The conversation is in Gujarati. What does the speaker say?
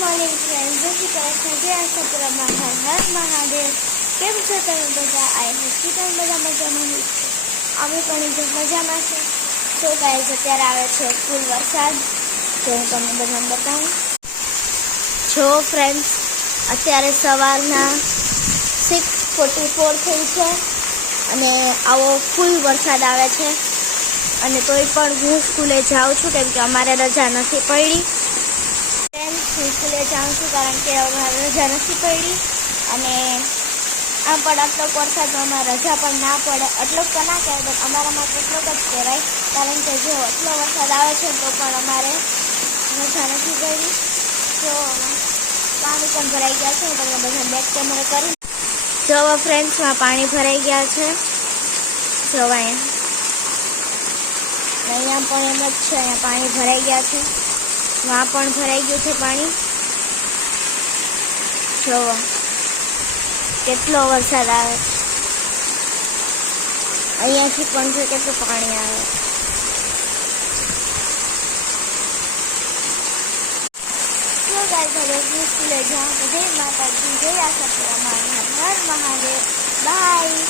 મોર્નિંગ ફ્રેન્ડ, જય શ્રી કૃષ્ણ, જય આશાપુરામાં હર હર મહાદેવ. કેમ છો તમે બધા? આઈ હોપ કે તમે બધા મજામાં હોય છે. અમે પણ એકદમ મજામાં છે. તો ગાઈઝ, અત્યારે આવે છે ફૂલ વરસાદ, તો હું તમને બધાને બતાવું. જો ફ્રેન્ડ્સ, અત્યારે સવારના 6:44 થઈ છે અને આવો ફૂલ વરસાદ આવે છે. અને તોય પણ હું સ્કૂલે જાઉં છું, કેમ કે અમારે રજા નથી પડી. હું સ્કૂલે જાઉં છું કારણ કે અમારે રજા નથી પડી. અને આમ પણ આટલો વરસાદમાં અમારે રજા પણ ના પડે, એટલો તો ના કહેવાય, પણ અમારા માટે એટલો જ કહેવાય. કારણ કે જો એટલો વરસાદ આવે છે તો પણ અમારે રજા નથી પડી. જો પાણી પણ ભરાઈ ગયા છે. હું તમને બધા બેક કેમેરા કરું. જો ફ્રેન્ડ્સમાં પાણી ભરાઈ ગયા છે. જો અહીંયા પણ એમ જ છે, અહીંયા પાણી ભરાઈ ગયા છે. વहाँ પણ ભરાઈ ગયું છે પાણી. જોવો કેટલો વરસાદ આવે છે. અહીંયાથી પણ જો કેટલું પાણી આવે છે. જો ગાઈસ, હવે હું સ્કૂલે જાઉં તો જય માતાજી, જય આશાપુરા, હર હર મહાદેવ, બાય.